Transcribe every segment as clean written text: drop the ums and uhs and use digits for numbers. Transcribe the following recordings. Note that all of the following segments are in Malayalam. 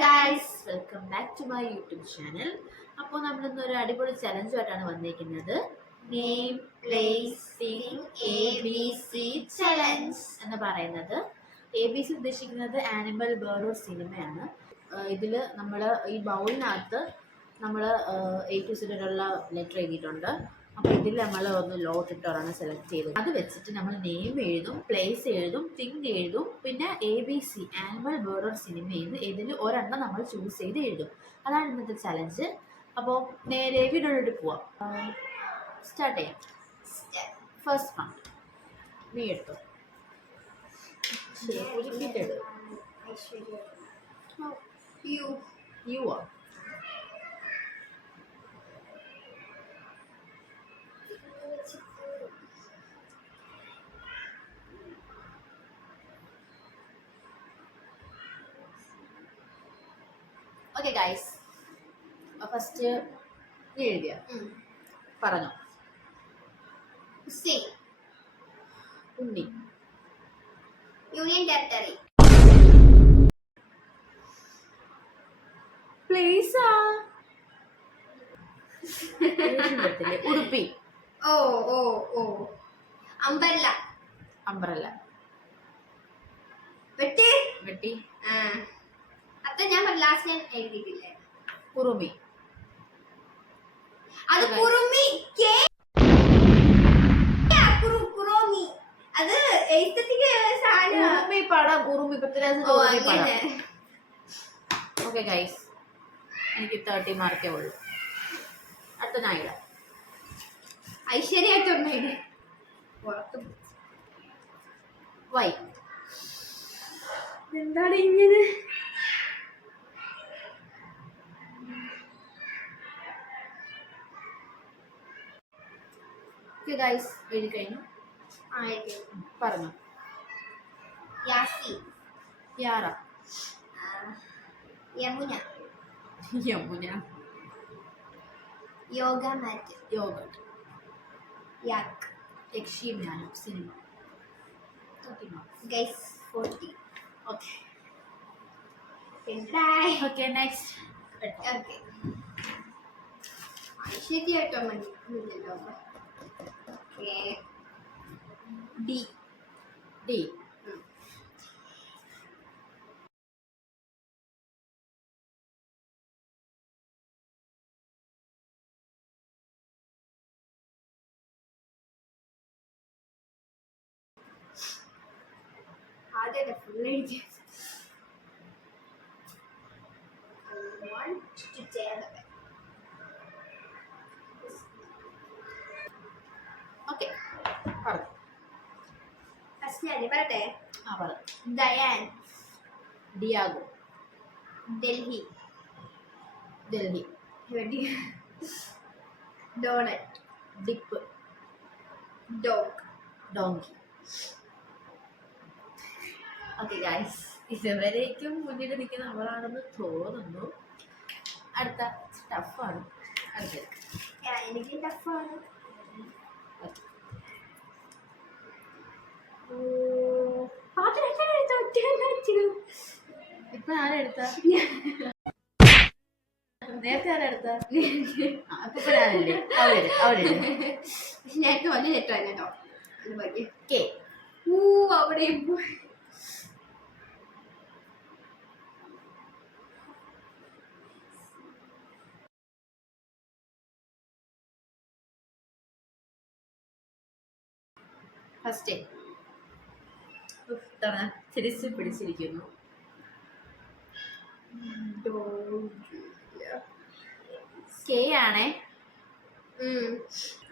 Guys, welcome back to my YouTube channel. അപ്പോൾ നമ്മളിന്ന് ഒരു അടിപൊളി ചലഞ്ചുമായിട്ടാണ് വന്നിരിക്കുന്നത്. Name place thing ABC challenge എന്ന് പറയുന്നത്. ABC ഉദ്ദേശിക്കുന്നത് ആനിമൽ ബേർഡ് ഓർ സിനിമയാണ്. ഇതിൽ നമ്മൾ ഈ ബൗളിനകത്ത് നമ്മൾ A to Z ഉള്ള ലെറ്റർ എഴുതിയിട്ടുണ്ട്. അപ്പോൾ ഇതിൽ നമ്മൾ ഒന്ന് ലോട്ട് ഇട്ടോറാണ് സെലക്ട് ചെയ്തത്. അത് വെച്ചിട്ട് നമ്മൾ നെയിം എഴുതും, പ്ലേസ് എഴുതും, തിങ് എഴുതും, പിന്നെ ABC ആനിമൽ ബേർഡ് ഓർ സിനിമയിൽ നിന്ന് ഇതിൽ ഒരെണ്ണം നമ്മൾ ചൂസ് ചെയ്ത് എഴുതും. അതാണ് ഇന്നത്തെ ചലഞ്ച്. അപ്പോൾ നേരെ വീഡിയോയിലോട്ട് പോവാം. സ്റ്റാർട്ട് ചെയ്യാം. ഫസ്റ്റ് വൺ നീ എടുത്തോ. യു ആ ഓക്കെ ഗൈസ്, ഫസ്റ്റ് നീ എഴുതിയ പറഞ്ഞോ. ഉണ്ണി. Union territory. പ്ലേസാ. ഉടുപ്പി. ഓ ഓ ഓ അംബർല. അംബ്രല്ല. വെട്ടി വെട്ടി. അത്ര ഞാൻ ലാസ്റ്റ് ഞാൻ എഴുതിയിട്ടില്ലേ. കുറുമി. അത് കുറുമി. കുറുമി അത് എഴുത്തത്തിക്ക് സാധനം. ഉറുമി പടം. ഉറുമി പൃഥ്വിരാജ്. ഓക്കെ ഗൈസ്, എനിക്ക് 30 മാർക്കേ ഉള്ളൂ. അടുത്ത നായിക ഐശ്വര്യായിട്ടൊന്നേ. വൈ. എന്താണ് ഇങ്ങനെ? ഗൈസ് എഴുതി കഴിഞ്ഞു. പറഞ്ഞു. യാസി. Yara. Yamuna. Yamuna. Yoga mat. Yoghurt. Yak. യക്ഷിമാനം സിനിമ. 30 മാർക്സ്. ഗൈസ് 40. ഓക്കെ എന്തായി? Okay next. ഓക്കെ ഐശ്വര്യായിട്ടോ മതിയല്ലോ. Okay D. ഡി. ആദ്യം ഫുൾ എഴുതി. ഓക്കെ പറഞ്ഞു. ഫസ്റ്റ് ഞാൻ പറയട്ടെ. ആ പറ. ദയാൻ. Diego. Delhi. Delhi. Doughnut. Dip. Dog. Donkey. Okay guys, ഇതുവരേക്കും മുന്നിൽ നിൽക്കുന്ന നമ്മളാണെന്ന് തോന്നുന്നു. അടുത്ത ടഫാണ്. അടുത്തത് എനിക്ക് ടഫാണ്. ഇപ്പൊ ആരെടുത്ത? നേരത്തെ ആരെടുത്ത? അപ്പൊ ഞാനല്ലേ. അവര് നേരത്തെ വലിയ ലെറ്ററാണ് കേട്ടോ. കെ. അവിടെ ഫസ്റ്റ് തിരിച്ച് പിടിച്ചിരിക്കുന്നു. കെ ആണേ.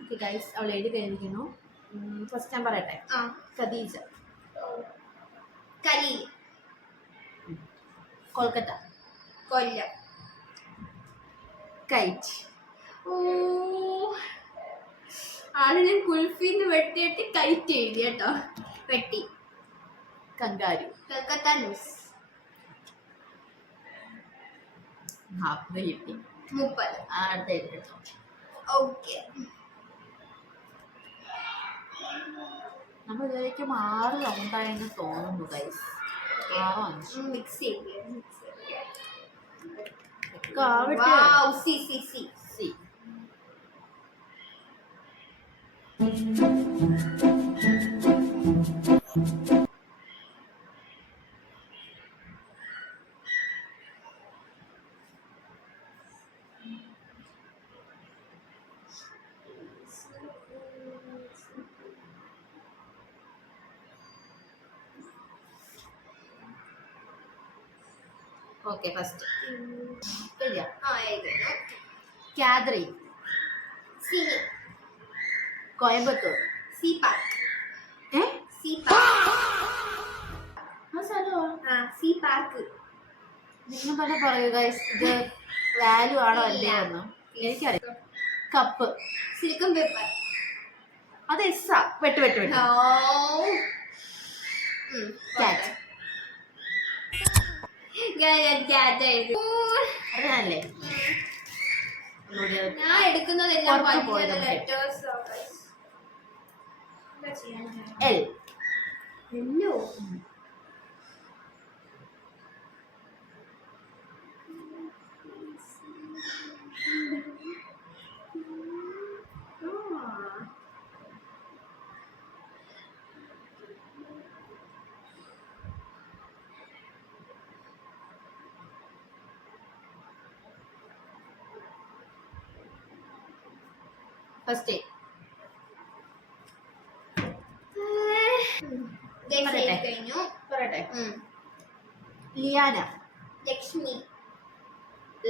ഓക്കെ ഗൈസ്, അവൾ എഴുതി കഴിഞ്ഞിരിക്കുന്നു. ഫസ്റ്റ് ഞാൻ പറയട്ടെ. ഖദീജ. കലീൽ. കൊൽക്കത്ത. കൊല്ലം. കൈറ്റ്. ആണ് ഞാൻ കുൽഫിന്ന് വെട്ടിയിട്ട് കൈറ്റ് എഴുതി കേട്ടോ. വെട്ടി. കങ്കാരു. കൽക്കത്ത ന്യൂസ്. 40 കിട്ടി. 30. അടുത്ത എഴുതിട്ടോ. ഓക്കെ, നമ്മൾ ഇതുവരേക്കും 6 റൗണ്ടായെന്ന് തോന്നുന്നു ഗൈസ്. 6 5 മിക്സ് ചെയ്ത് കാവട്ടെ. Wow, C, C, C. C. Okay first ശരിയാ. എഴുതുന്നു. കാദ്രി, സിനി, കോയമ്പത്തൂർ. Sea park. ഏ സി പാർക്ക്. ആ സ്ഥലമോ? Sea park. നിങ്ങൾ തന്നെ പറയൂ ഗൈസ്, ഇത് വാല്യൂ ആണോ അല്ലയോ എന്ന് എനിക്കറിയാം. Cup, silicon paper. അത് എസ്സാ. വെട്ട് വെട്ട് വെട്ട്. Cat. അറിയാനല്ലേ? ഞാൻ എടുക്കുന്നതെല്ലാം പുറത്ത് പോയി നമുക്ക്. ലെറ്റേഴ്സ്. എൽ. എല്ലോ. ഫസ്റ്റ് കഴിഞ്ഞു. പറയട്ടെ. Liana, Lakshmi,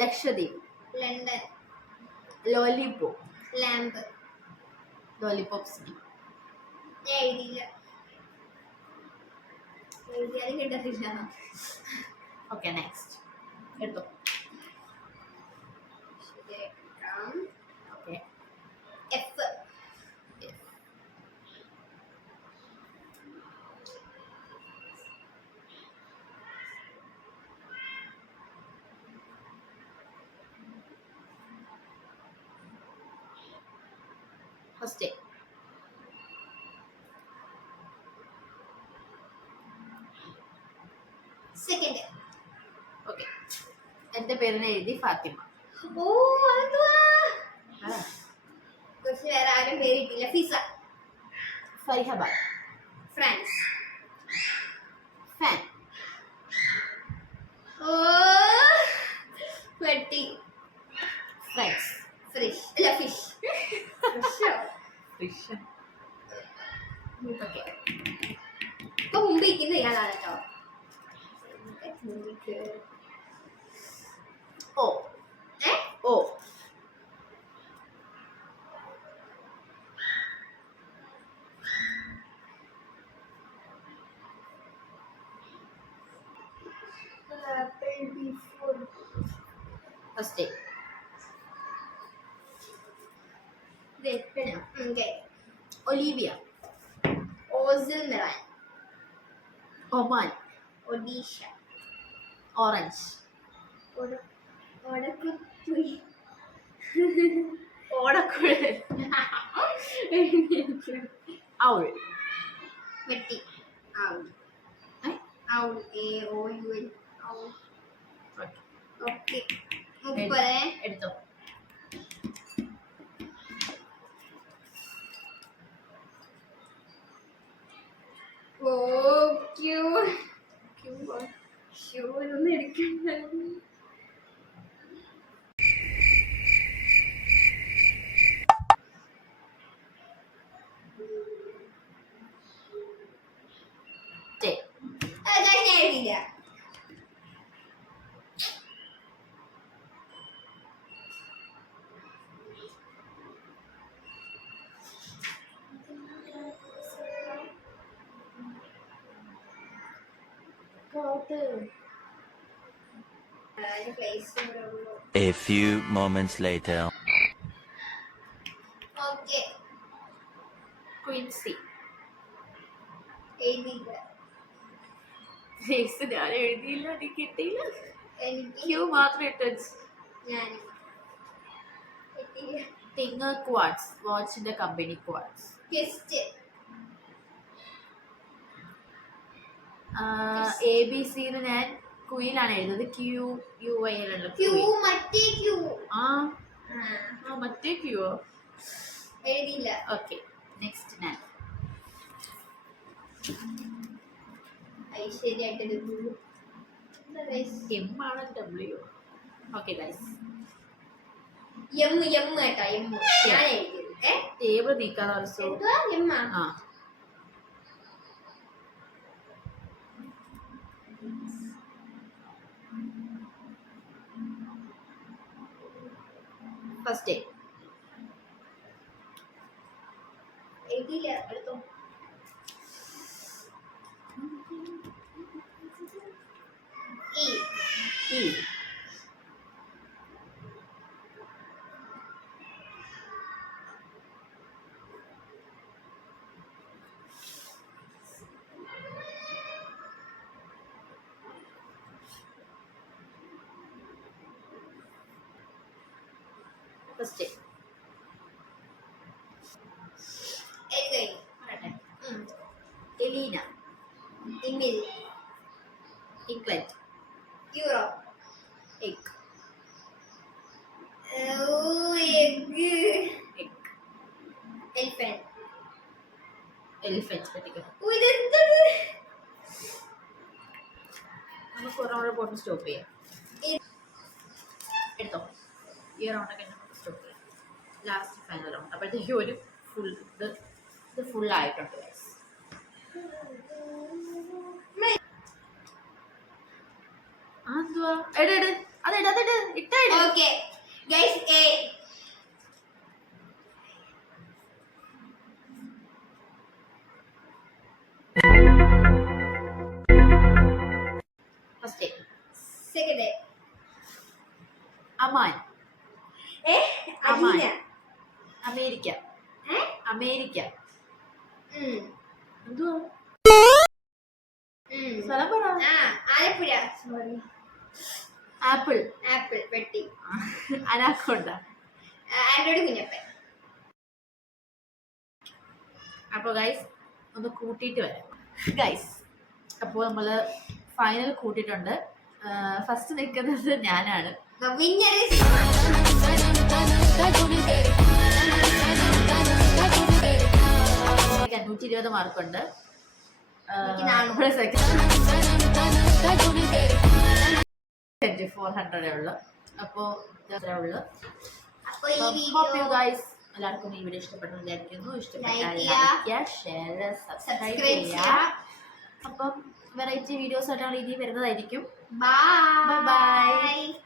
Lakshadweep, London, lollipop, lamp. Lollipops. ഞാൻ എഴുതിയില്ല. എഴുതിയാലും കിട്ടത്തില്ല. ഓക്കെ നെക്സ്റ്റ് എടുത്തോ. Okay F. First second. Okay. എന്റെ പേരിനെ എഴുതി ഫാത്തിമ. ഓ കുറച്ച് വേറെ ആരും പേരിട്ടില്ല. ഫിസ, ഫരിഹബാദ്, ഫ്രാൻസ്. ഫാൻ, ഓ വെട്ടി. ഫ്രണ്ട്സ്, ഫ്രിഷ് അല്ല ഫിഷ്. ഫിഷ്. ഓക്കെ ഇപ്പൊ മുമ്പ് ഇരിക്കുന്ന ഇയാളാണ് കേട്ടോ. ഓ. ഓ. ഫസ്റ്റ് ഒലീവിയ, ഓസിൽ മിറാൻ, ഒമാൻ, ഒഡീഷ, ഓറഞ്ച്, ഓടക്കുഴി. ഓടക്കുഴൽ, ഔൾ, വെട്ടി. Owl. Owl. AOUL. Owl. Okay. 30. എടുത്തോ. ഓ ക്യൂ. ഷൂരൊന്നും എടുക്കണ്ട. ഞാൻ എഴുതിയില്ല. A few moments later. Okay. Quincy. എഴുതിയില്ല. ഞാൻ എഴുതിയില്ല, എനിക്ക് കിട്ടിയില്ല. എനിക്ക് ക്യൂ മാത്രം ഇട്ടു. ഞാൻ തിങ് ക്വാഡ്സ്, വാച്ചിന്റെ കമ്പനി ക്വാഡ്സ്. ക്വസ്റ്റ്. ABC ഞാൻ ക്യൂയിലാണ് എഴുതുന്നത്. QUIL ഉള്ള ക്യൂ മറ്റേ ക്യൂ ആ മറ്റേ ക്യൂയോ എഴുതിയില്ല. ഓക്കെ. നെക്സ്റ്റ് ഞാൻ ഐശ്വര്യായിട്ടൊരു ക്യൂ. M ആണ് W. ഓക്കെ ഗൈസ്, എം കേട്ടോ, എം ഞാൻ എഴുതിയത്. ടേബിൾ നീക്കാതെ ഓൾസോ. എന്തുവാ എം? ആ ഫസ്റ്റ് ഡേ എഴുതിയില്ല, എടുത്തോ. E. ഫസ്റ്റ് ഡേ എഴുതി. പറയട്ടെ. Elena, Emil, England, euro, egg, egg, egg, elephant. Elephant പറ്റിക്കോ. ഇതെന്തത്? നമുക്ക് ഒരു റൗണ്ട് പോയിട്ട് സ്റ്റോപ്പ് ചെയ്യാം. എടുത്തോ, ഈ റൗണ്ട് ഒക്കെ സ്റ്റോപ്പ് ചെയ്യാം. Last final round. അപ്പോഴത്തേക്കും ഒരു ഫുൾ ഇത് ഫുൾ ആയിട്ടുണ്ട് ഗൈസ്. എന്തുവാ ഇട്ട okay guys, A. First second day. Aman, Aleena. America, America. എന്തുവാ സ്ഥലം പറ. ആലപ്പുഴ. സോറി. ആപ്പിൾ, ആപ്പിൾ പെട്ടി. അനാക്കോണ്ട. ആൻഡ്രോയിഡ് കുഞ്ഞപ്പൻ. അപ്പോൾ ഗൈസ് ഒന്ന് കൂട്ടിയിട്ട് വരാം ഗൈസ്. അപ്പോൾ നമ്മൾ ഫൈനൽ കൂട്ടിയിട്ടുണ്ട്. ഫസ്റ്റ് നിൽക്കുന്നത് ഞാനാണ്. The winner is 520 മാർക്കുണ്ട്. 400 ഉള്ളു. അപ്പോൾ ഈ വീഡിയോ ഗൈസ് എല്ലാവർക്കും ഈ വീഡിയോ ഇഷ്ടപ്പെട്ടു വിചാരിക്കുന്നു. ഇഷ്ടപ്പെട്ടാൽ Like ലൈക്ക് ചെയ്യുക, ചെയ്യുക, ഷെയർ, സബ്സ്ക്രൈബ് subscribe ചെയ്യുക. ചെയ്യുക. അപ്പം വെറൈറ്റി വീഡിയോസ് ആയിട്ടാണ് ഇനി വരുന്നതായിരിക്കും. Bye bye bye.